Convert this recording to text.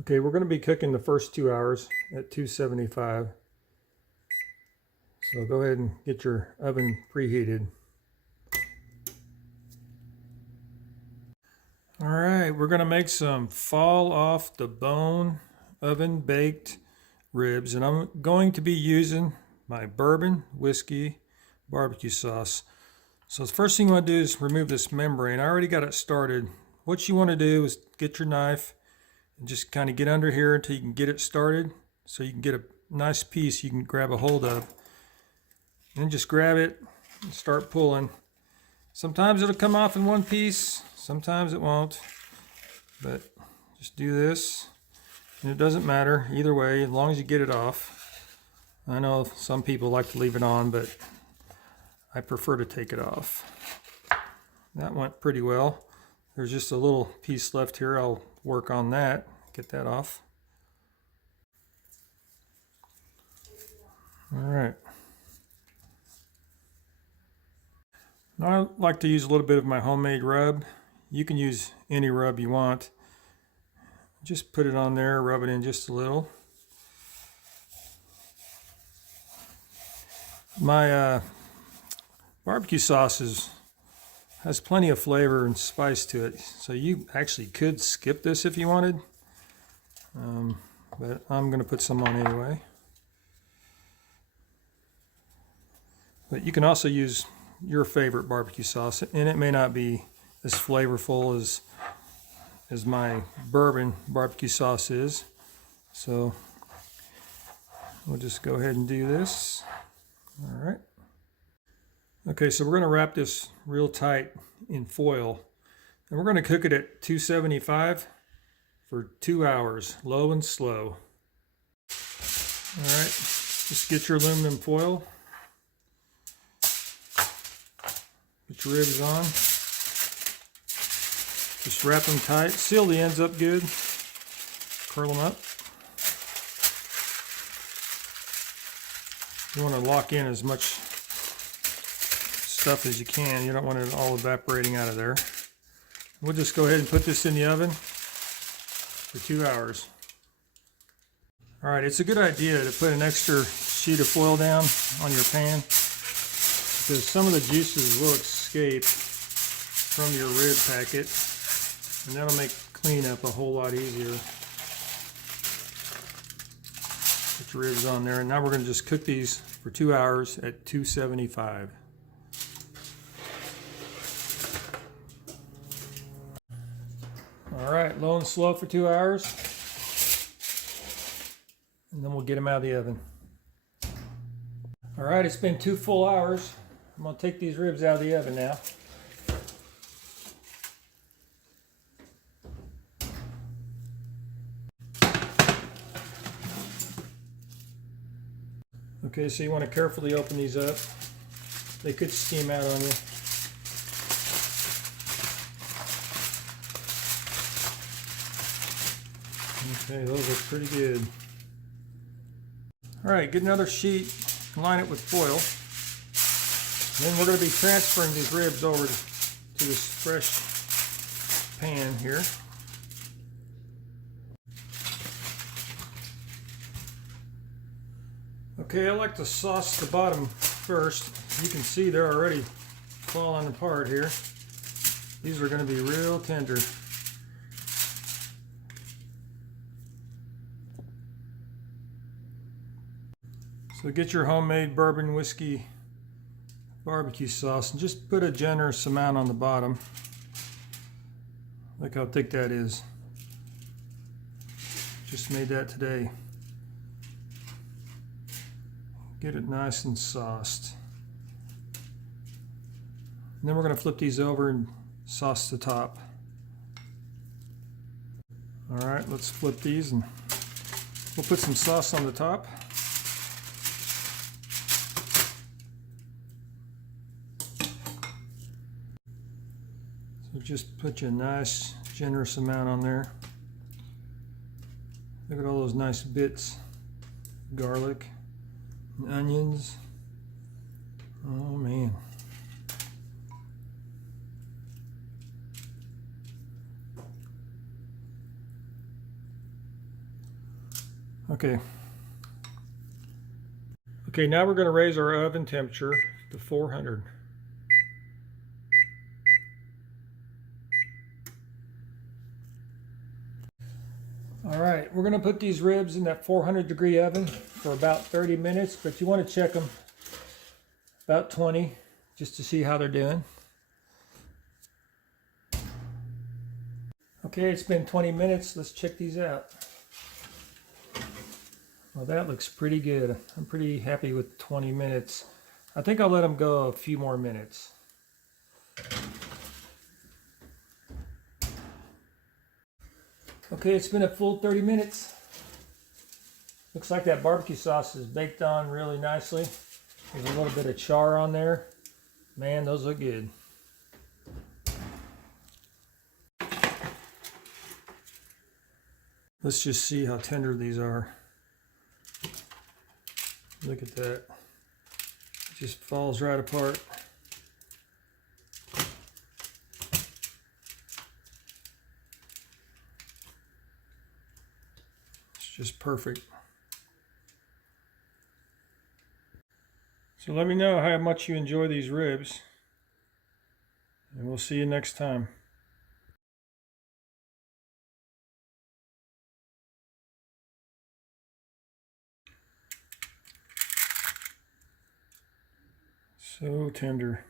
Okay, we're going to be cooking the first 2 hours at 275. So go ahead and get your oven preheated. All right, we're going to make some fall off the bone oven baked ribs, and I'm going to be using my bourbon whiskey barbecue sauce. So the first thing you want to do is remove this membrane. I already got it started. What you want to do is get your knife and just kind of get under here until you can get it started, so you can get a nice piece you can grab a hold of. And then just grab it and start pulling. Sometimes it'll come off in one piece, sometimes it won't. But just do this, and it doesn't matter either way, as long as you get it off. I know some people like to leave it on, but I prefer to take it off. That went pretty well. There's just a little piece left here. I'll work on that, get that off. All right. Now I like to use a little bit of my homemade rub. You can use any rub you want. Just put it on there, rub it in just a little. My barbecue sauce has plenty of flavor and spice to it, so you actually could skip this if you wanted, but I'm going to put some on anyway. But you can also use your favorite barbecue sauce, and it may not be as flavorful as my bourbon barbecue sauce is. So we'll just go ahead and do this. All right. Okay, so we're going to wrap this real tight in foil, and we're going to cook it at 275 for 2 hours, low and slow. All right, just get your aluminum foil. Put your ribs on. Just wrap them tight. Seal the ends up good. Curl them up. You want to lock in as much stuff as you can. You don't want it all evaporating out of there. We'll just go ahead and put this in the oven for 2 hours. All right, it's a good idea to put an extra sheet of foil down on your pan, because some of the juices will escape from your rib packet, and that'll make cleanup a whole lot easier. Put your ribs on there, and now we're going to just cook these for 2 hours at 275. All right, low and slow for 2 hours, and then we'll get them out of the oven. All right, it's been 2 full hours. I'm going to take these ribs out of the oven now. Okay, so you want to carefully open these up. They could steam out on you. Okay, those look pretty good. All right, get another sheet, line it with foil. Then we're going to be transferring these ribs over to this fresh pan here. Okay, I like to sauce the bottom first. You can see they're already falling apart here. These are going to be real tender. So get your homemade bourbon whiskey barbecue sauce and just put a generous amount on the bottom. Look how thick that is. Just made that today. Get it nice and sauced. And then we're going to flip these over and sauce the top. All right, let's flip these and we'll put some sauce on the top. So just put you a nice generous amount on there. Look at all those nice bits. Garlic and onions. Oh man. Okay. Okay, now we're going to raise our oven temperature to 400. All right, we're going to put these ribs in that 400-degree oven for about 30 minutes, but you want to check them about 20 just to see how they're doing. Okay, it's been 20 minutes. Let's check these out. Well, that looks pretty good. I'm pretty happy with 20 minutes. I think I'll let them go a few more minutes. Okay, it's been a full 30 minutes. Looks like that barbecue sauce is baked on really nicely. There's a little bit of char on there. Man, those look good. Let's just see how tender these are. Look at that. It just falls right apart. It's just perfect. So let me know how much you enjoy these ribs, and we'll see you next time. So tender.